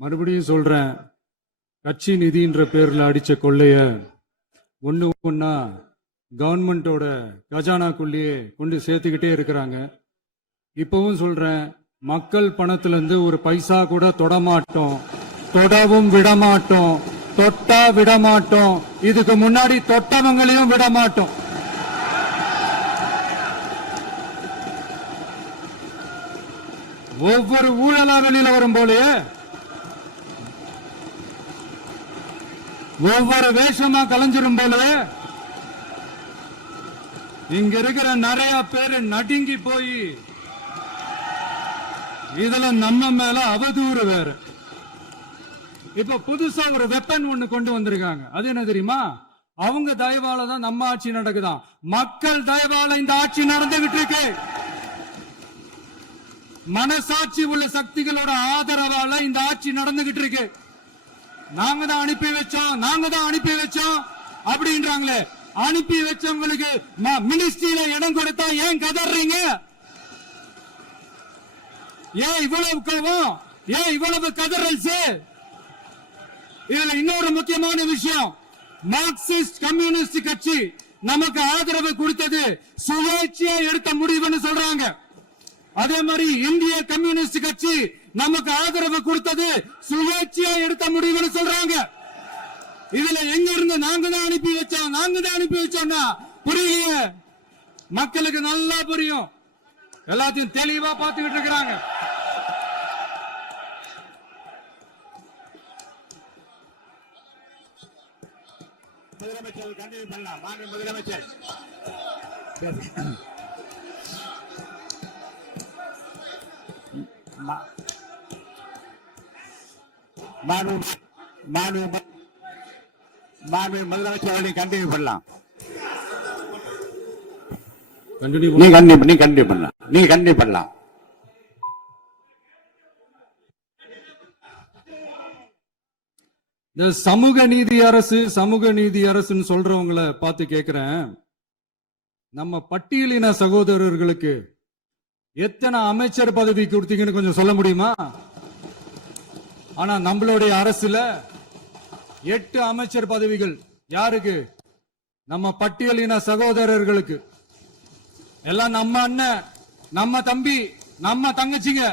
மறுபடியும் சொல்றேன், கட்சி நிதின்ற பேர்ல அடிச்ச கொள்ளைய ஒண்ணு ஒண்ணா கவர்மெண்டோட கஜானாக்குள்ளேயே கொண்டு சேர்த்துக்கிட்டே இருக்கிறாங்க. இப்பவும் சொல்றேன், மக்கள் பணத்துல இருந்து ஒரு பைசா கூட தொடமாட்டோம், தொடவும் விடமாட்டோம், தொட்டா விடமாட்டோம், இதுக்கு முன்னாடி தொட்டவங்களையும் விடமாட்டோம். ஒவ்வொரு ஊழலா வெளியில வரும் போலயே ஒவ்வொரு வேஷமா கலைஞ்சிரும் போலயே இங்க இருக்கிற நிறைய பேரு நடுங்கி போய் இதுல நம்ம மேல அவதூறு வேற. இப்ப புதுசா ஒரு வெப்பன் ஒண்ணு கொண்டு வந்திருக்காங்க. அது என்ன தெரியுமா? அவங்க தயவால தான் நம்ம ஆட்சி நடக்குதாம். மக்கள் தயவால இந்த ஆட்சி நடந்துகிட்டு இருக்கு. மனசாட்சி உள்ள சக்திகளோட ஆதரவால இந்த ஆட்சி நடந்துகிட்டு இருக்கு. நாங்க தான் அனுப்பி வச்சோம் அப்படின்றாங்களே. அனுப்பி வச்சவங்களுக்கு மினிஸ்ட்ரியில இடம் கொடுத்தா ஏன் கதறீங்க? ஏன் இவ்வளவு கோவம்? ஏன் இவ்வளவு கதறல்ஸ்? இதுல இன்னொரு முக்கியமான விஷயம், மார்க்சிஸ்ட் கம்யூனிஸ்ட் கட்சி நமக்கு ஆதரவு கொடுத்தது சுயேட்சையா எடுத்த முடிவுன்னு சொல்றாங்க. அதே மாதிரி இந்திய கம்யூனிஸ்ட் கட்சி நமக்கு ஆதரவு கொடுத்தது சுயேட்சையா எடுத்த முடிவுன்னு சொல்றாங்க. இதுல எங்க இருந்து நாங்க தான் அனுப்பி வச்சோம்னா புரியலையே. மக்களுக்கு நல்லா புரியும், எல்லாத்தையும் தெளிவா பார்த்துக்கிட்டு இருக்கிறாங்க. முதலமைச்சர் கண்டினியூ பண்ணலாம். மாண்பு முதலமைச்சர். முதலமைச்சர் கண்டினியூ பண்ணலாம். நீ கண்டினியூ பண்ணலாம். இந்த சமூக நீதி அரசுன்னு சொல்றவங்களை பார்த்து கேட்கிறேன், நம்ம பட்டியலின சகோதரர்களுக்கு எத்தனை அமைச்சர் பதவி கொடுத்தீங்கன்னு கொஞ்சம் சொல்ல முடியுமா? ஆனா நம்மளுடைய அரசுல 8 அமைச்சர் பதவிகள் யாருக்கு? நம்ம பட்டியலின சகோதரர்களுக்கு. எல்லாம் நம்ம அண்ணன், நம்ம தம்பி, நம்ம தங்கச்சிங்க.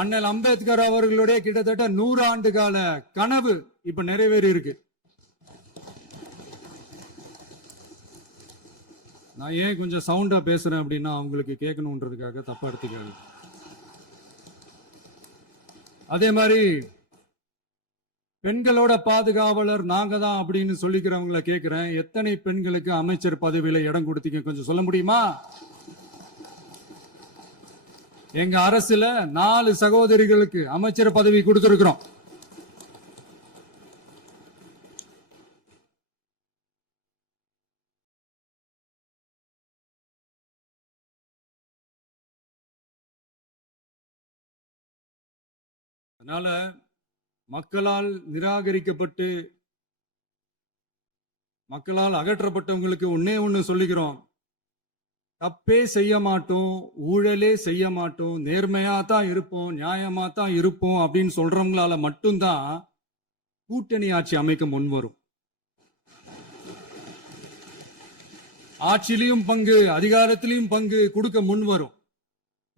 அண்ணல் அம்பேத்கர் அவர்களுடைய கிட்டத்தட்ட 100 ஆண்டு கால கனவு இப்ப நிறைவேறி இருக்கு. நான் ஏன் கொஞ்சம் சவுண்டா பேசுறேன் அப்படின்னா அவங்களுக்கு கேட்கணுன்றதுக்காக தப்பா எடுத்துக்காது. அதே மாதிரி பெண்களோட பாதுகாவலர் நாங்க தான் அப்படின்னு சொல்லிக்கிறவங்களை கேட்கிறேன், எத்தனை பெண்களுக்கு அமைச்சர் பதவியில இடம் கொடுத்தீங்க கொஞ்சம் சொல்ல முடியுமா? எங்க அரசுல 4 சகோதரிகளுக்கு அமைச்சர் பதவி கொடுத்திருக்கிறோம். அதனால மக்களால் நிராகரிக்கப்பட்டு மக்களால் அகற்றப்பட்டவங்களுக்கு ஒண்ணு சொல்லிக்கிறோம், தப்பே செய்ய மாட்டோம், ஊழலே செய்ய மாட்டோம், நேர்மையா தான் இருப்போம், நியாயமா தான் இருப்போம் அப்படின்னு சொல்றவங்களால மட்டும்தான் கூட்டணி ஆட்சி அமைக்க முன்வரும். ஆட்சியிலையும் பங்கு, அதிகாரத்திலையும் பங்கு கொடுக்க முன்வரும்.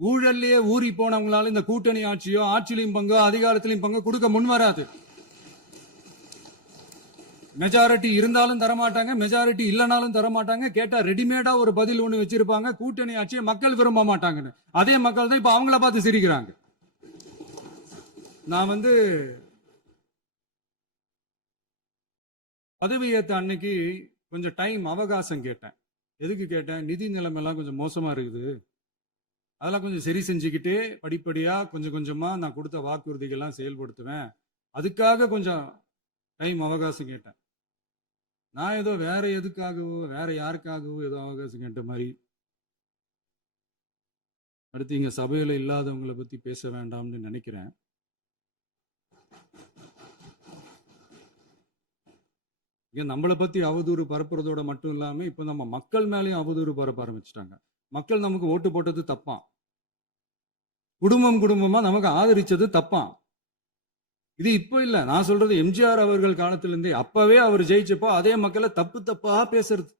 ஊழல்லையே ஊறி போனவங்களால இந்த கூட்டணி ஆட்சியோ ஆட்சியிலையும் பங்கு அதிகாரத்திலையும் பங்கு கொடுக்க முன்வராது. மெஜாரிட்டி இருந்தாலும் தரமாட்டாங்க, மெஜாரிட்டி இல்லைனாலும் தரமாட்டாங்க. கேட்டா ரெடிமேடா ஒரு பதில் ஒண்ணு வச்சிருப்பாங்க, கூட்டணி ஆட்சியை மக்கள் விரும்ப மாட்டாங்கன்னு. அதே மக்கள் தான் இப்ப அவங்கள பார்த்து சிரிக்கிறாங்க. நான் பதவி ஏத்த அன்னைக்கு கொஞ்சம் டைம் அவகாசம் கேட்டேன். எதுக்கு கேட்டேன்? நிதி நிலைமை எல்லாம் கொஞ்சம் மோசமா இருக்குது, அதெல்லாம் கொஞ்சம் சரி செஞ்சுக்கிட்டே படிப்படியா கொஞ்சம் கொஞ்சமா நான் கொடுத்த வாக்குறுதிகள்லாம் செயல்படுத்துவேன், அதுக்காக கொஞ்சம் டைம் அவகாசம் கேட்டேன். நான் ஏதோ வேற எதுக்காகவோ வேற யாருக்காகவோ ஏதோ அவகாசம் கேட்ட மாதிரி. அடுத்து இங்க சபையில இல்லாதவங்களை பத்தி பேச வேண்டாம்னு நினைக்கிறேன். இங்க நம்மளை பத்தி அவதூறு பரப்புறதோட மட்டும் இல்லாம இப்ப நம்ம மக்கள் மேலேயும் அவதூறு பரப்ப ஆரம்பிச்சுட்டாங்க. மக்கள் நமக்கு ஓட்டு போட்டது தப்பான், குடும்பம் குடும்பமா நமக்கு ஆதரிச்சது தப்பான். இது இப்ப இல்ல, நான் சொல்றது எம்ஜிஆர் அவர்கள் காலத்திலிருந்தே. அப்பவே அவர் ஜெயிச்சப்போ அதே மக்களை தப்பு தப்பா பேசுறது.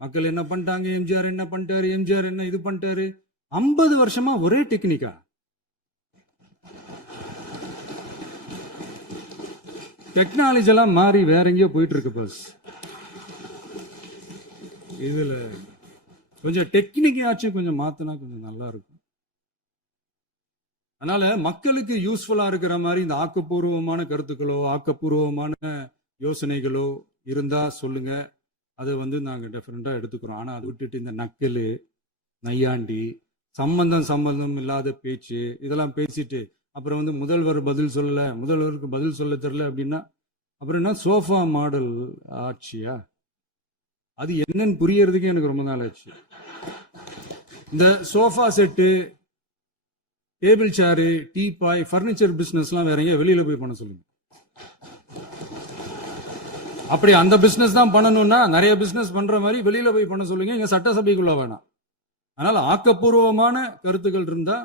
மக்கள் என்ன பண்ணிட்டாங்க, எம்ஜிஆர் என்ன பண்ணிட்டாரு, எம்ஜிஆர் என்ன இது பண்ணிட்டாரு. 50 வருஷமா ஒரே டெக்னிக்கா. டெக்னாலஜி எல்லாம் மாறி வேற எங்கேயோ போயிட்டு இருக்கு பஸ். இதுல கொஞ்சம் டெக்னிக்காச்சும் கொஞ்சம் மாத்தினா கொஞ்சம் நல்லா இருக்கும். அதனால மக்களுக்கு யூஸ்ஃபுல்லா இருக்கிற மாதிரி இந்த ஆக்கப்பூர்வமான கருத்துக்களோ ஆக்கப்பூர்வமான யோசனைகளோ இருந்தா சொல்லுங்க. அதை நாங்க டெஃபரெண்டா எடுத்துக்கிறோம். ஆனா அதை விட்டுட்டு இந்த நக்கலு நையாண்டி சம்பந்தம் இல்லாத பேச்சு இதெல்லாம் பேசிட்டு அப்புறம் முதல்வர் பதில் சொல்லல, முதல்வருக்கு பதில் சொல்ல தெரியல அப்படின்னா அப்புறம் என்ன சோஃபா மாடல் ஆட்சியா? அது என்னன்னு புரியறதுக்கு எனக்கு ரொம்ப நாள் ஆச்சு. இந்த sofa set, table chair, teapoy, furniture பிசினஸ்லாம் வேற எங்க வெளியில போய் பண்ண சொல்லுங்க. அப்படி அந்த பிசினஸ் தான் பண்ணணும்னா நிறைய பிசினஸ் பண்ற மாதிரி வெளியில போய் பண்ண சொல்லுங்க. இங்க சட்டசபைக்குள்ள வேணாம். அதனால ஆக்கப்பூர்வமான கருத்துக்கள் இருந்தா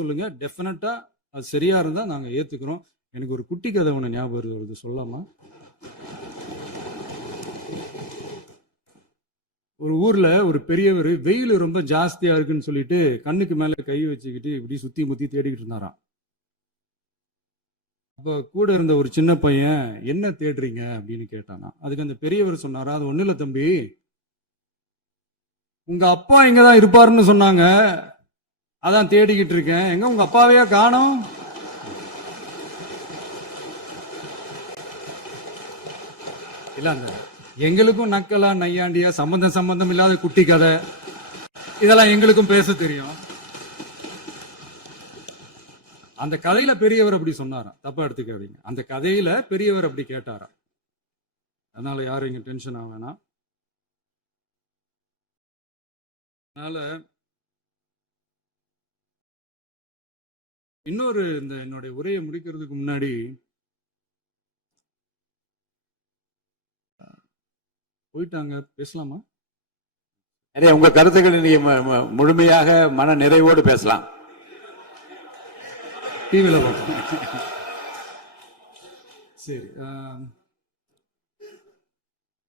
சொல்லுங்க. டெஃபினட்டா அது சரியா இருந்தா நாங்க ஏத்துக்கிறோம். எனக்கு ஒரு குட்டி கதை ஒண்ணு ஞாபகம் வருது, சொல்லாமா? ஒரு ஊர்ல ஒரு பெரியவர் வெயில் ரொம்ப ஜாஸ்தியா இருக்குன்னு சொல்லிட்டு கண்ணுக்கு மேல கை வச்சுக்கிட்டு இப்படி சுத்தி முத்தி தேடிக்கிட்டு இருந்தாராம். அப்ப கூட இருந்த ஒரு சின்ன பையன் என்ன தேடுறீங்க அப்படின்னு கேட்டானா. அதுக்கு அந்த பெரியவர் சொன்னாரா, அது ஒண்ணு இல்ல தம்பி, உங்க அப்பா இங்கதான் இருப்பாருன்னு சொன்னாங்க, அதான் தேடிக்கிட்டு இருக்கேன். எங்க உங்க அப்பாவையா காணோம்? இல்ல அந்த எங்களுக்கும் நக்கலா நையாண்டியா சம்பந்தம் இல்லாத குட்டி கதை இதெல்லாம் எங்களுக்கும் பேச தெரியும். அந்த கதையில பெரியவர் அப்படி சொன்னாராம், தப்பா எடுத்துக்காதீங்க. அந்த கதையில பெரியவர் அப்படி கேட்டாராம். அதனால யாரும் இங்க டென்ஷன் ஆக வேணாம். அதனால இன்னொரு இந்த என்னுடைய உரையை முடிக்கிறதுக்கு முன்னாடி போயிட்டாங்க, பேசலாமா? உங்க கருத்துக்களை நீங்க முழுமையாக மன நிறைவோடு பேசலாம். டிவியில பார்ப்போம். சரி,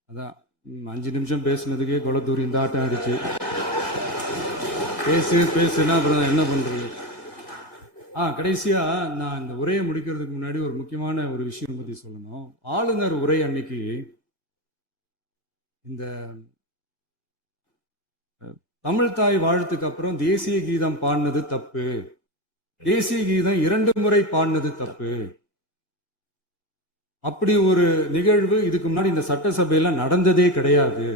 அதான் 5 நிமிஷம் பேசுனதுக்கே கொளத்தூரி இந்த ஆட்டம் ஆயிடுச்சு. பேசுனா அப்புறம் என்ன பண்றது? கடைசியா நான் இந்த உரையை முடிக்கிறதுக்கு முன்னாடி ஒரு முக்கியமான ஒரு விஷயம் பத்தி சொல்லணும். ஆளுநர் உரை அன்னைக்கு இந்த தமிழ் தாய் வாழ்த்துக்கு அப்புறம் தேசிய கீதம் பாடினது தப்பு, தேசிய கீதம் 2 முறை பாடினது தப்பு, அப்படி ஒரு நிகழ்வு இதுக்கு முன்னாடி இந்த சட்டசபையில நடந்ததே கிடையாது,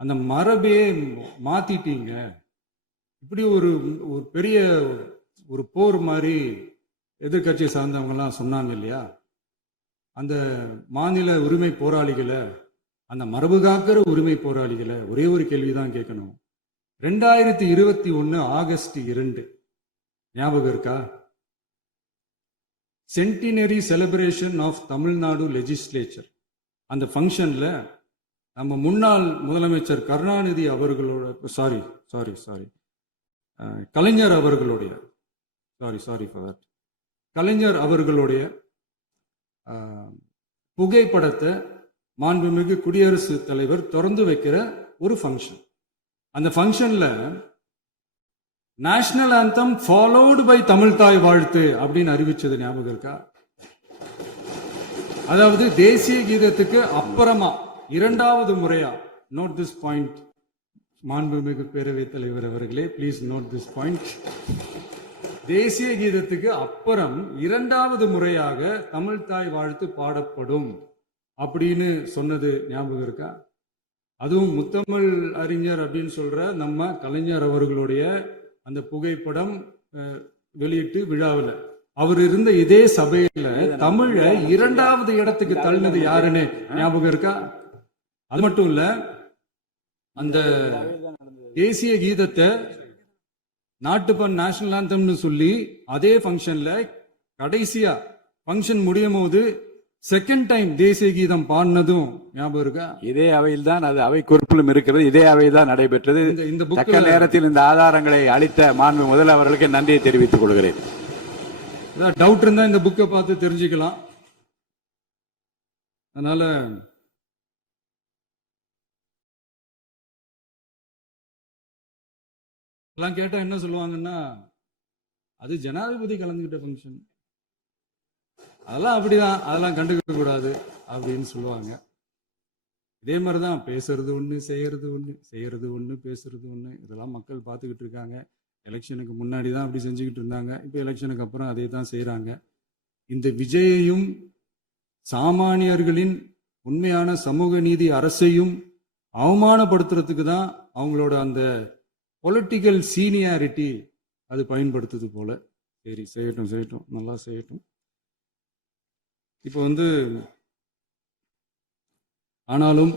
அந்த மரபே மாத்திட்டீங்க, இப்படி ஒரு பெரிய ஒரு போர் மாதிரி எதிர்கட்சியை சார்ந்தவங்க எல்லாம் சொன்னாங்க இல்லையா? அந்த மாநில உரிமை போராளிகளை, அந்த மரபு காக்கிற உரிமை போராளிகளை ஒரே ஒரு கேள்விதான் கேட்கணும். 2021 ஆகஸ்ட் 2 ஞாபகம் இருக்கா? Centenary celebration of Tamil Nadu legislature. அந்த ஃபங்க்ஷன்ல நம்ம முன்னாள் முதலமைச்சர் கருணாநிதி அவர்களோட கலைஞர் அவர்களுடைய கலைஞர் அவர்களுடைய புகைப்படத்தை மாண்புமிகு குடியரசுத் தலைவர் திறந்து வைக்கிற ஒரு ஃபங்க்ஷன். அந்த ஃபங்க்ஷன்ல national anthem followed by Tamil Thai Vazhthu அப்படின்னு அறிவிச்சது ஞாபகம் இருக்கா? அதாவது தேசிய கீதத்துக்கு அப்புறமா 2வது முறையா, நோட் திஸ் பாயிண்ட் மாண்புமிகு பேரவைத் தலைவர் அவர்களே, பிளீஸ் நோட் திஸ் பாயிண்ட். தேசிய கீதத்துக்கு அப்புறம் 2வது முறையாக தமிழ் தாய் வாழ்த்து பாடப்படும் அப்படின்னு சொன்னது ஞாபகம் இருக்கா? அதுவும் முத்தமிழ் அறிஞர் அப்படின்னு சொல்ற நம்ம கலைஞர் அவர்களுடைய அந்த புகைப்படம் வெளியிட்டு விழாவில் அவர் இருந்த இதே சபையில தமிழ 2வது இடத்துக்கு தள்ளினது யாருன்னு ஞாபகம் இருக்கா? அது மட்டும் இல்ல, அந்த தேசிய கீதத்தை நாட்டுப்பண் நேஷனல் ஆந்தம்னு சொல்லி அதே ஃபங்க்ஷன்ல கடைசியா ஃபங்க்ஷன் முடியும் போது செகண்ட் டைம் தேசிய கீதம் பாடினதும் ஞாபகம் இருக்கா? இதே அவையில் தான் அது அவை குறிப்பிலும் இருக்கிறது. இதே அவையில் தான் நடைபெற்றது. இந்த தக்க புக்கில் நேரத்தில் இந்த ஆதாரங்களை அளித்த மாண்பு முதல்வர்களுக்கு நன்றியை தெரிவித்துக் கொள்கிறேன். டவுட் இருந்தா இந்த புக்கை பார்த்து தெரிஞ்சுக்கலாம். அதனால எல்லாம் கேட்டா என்ன சொல்லுவாங்கன்னா, அது ஜனாதிபதி கலந்துகிட்ட ஃபங்க்ஷன், அதெல்லாம் அப்படிதான், அதெல்லாம் கண்டுக்க கூடாது அப்படின்னு சொல்லுவாங்க. இதே மாதிரிதான் பேசுறது ஒண்ணு, செய்யறது ஒண்ணு, செய்யறது ஒண்ணு, பேசுறது ஒண்ணு. இதெல்லாம் மக்கள் பார்த்துக்கிட்டு இருக்காங்க. எலெக்ஷனுக்கு முன்னாடி தான் அப்படி செஞ்சுக்கிட்டு இருந்தாங்க. இப்போ எலெக்ஷனுக்கு அப்புறம் அதே தான் செய்யறாங்க. இந்த விஜயையும் சாமானியர்களின் உண்மையான சமூக நீதி அரசையும் அவமானப்படுத்துறதுக்கு தான் அவங்களோட அந்த பொலிட்டிக்கல் சீனியாரிட்டி அது பயன்படுத்துது போல. சரி, செய்யட்டும் செய்யட்டும், நல்லா செய்யட்டும். இப்போ ஆனாலும்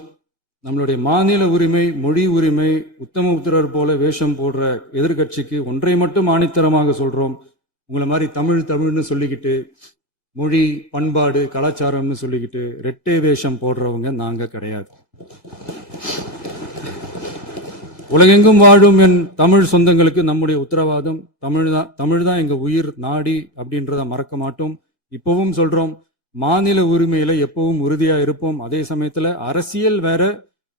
நம்மளுடைய மாநில உரிமை, மொழி உரிமை, உத்தம உத்தரர் போல வேஷம் போடுற எதிர்கட்சிக்கு ஒன்றை மட்டும் ஆணித்தரமாக சொல்றோம். உங்களை மாதிரி தமிழ் தமிழ்னு சொல்லிக்கிட்டு, மொழி, பண்பாடு, கலாச்சாரம்னு சொல்லிக்கிட்டு ரெட்டை வேஷம் போடுறவங்க நாங்க கிடையாது. உலகெங்கும் வாழும் என் தமிழ் சொந்தங்களுக்கு நம்முடைய உத்தரவாதம் தமிழ் தான் எங்க உயிர் நாடி அப்படின்றத மறக்க மாட்டோம். இப்பவும் சொல்றோம், மாநில உரிமையில எப்பவும் உறுதியா இருப்போம். அதே சமயத்துல அரசியல் வேற,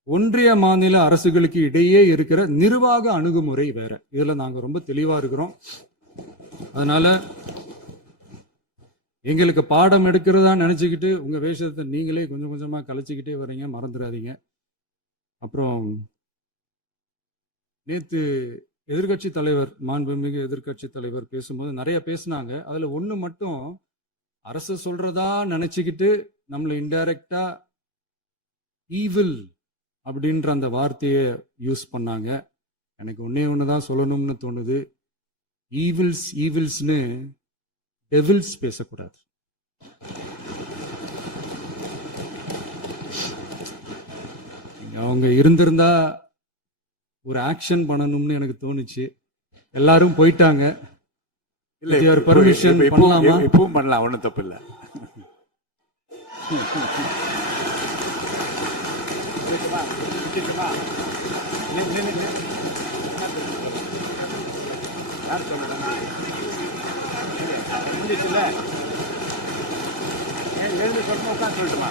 ஒன்றிய மாநில அரசுகளுக்கு இடையே இருக்கிற நிர்வாக அணுகுமுறை வேற. இதுல நாங்க ரொம்ப தெளிவா இருக்கிறோம். அதனால எங்களுக்கு பாடம் எடுக்கிறதா நினைச்சுக்கிட்டு உங்க வேஷத்தை நீங்களே கொஞ்சம் கொஞ்சமா கலைச்சிக்கிட்டே வர்றீங்க, மறந்துடாதீங்க. அப்புறம் நேத்து எதிர்கட்சி தலைவர், மாண்புமிகு எதிர்கட்சி தலைவர் பேசும்போது நிறைய பேசினாங்க. அதுல ஒண்ணு மட்டும் அரசு சொல்றதா நினைச்சுக்கிட்டு நம்மளை இன்டைரக்டா ஈவில் அப்படின்ற அந்த வார்த்தையை யூஸ் பண்ணாங்க. எனக்கு ஒன்னே ஒண்ணுதான் சொல்லணும்னு தோணுது. ஈவில்ஸ்னு டெவில்ஸ் பேசக்கூடாது. அவங்க இருந்திருந்தா ஒரு ஆக்ஷன் பண்ணணும்னு எனக்கு தோணுச்சு. எல்லாரும் போயிட்டாங்க. இல்ல, பர்மிஷன் பண்ணலாமா? இப்பவும் பண்ணலாம், ஒண்ணும் தப்பு இல்ல. எழுந்து சொல்லணுமா, உட்காந்து சொல்லட்டுமா?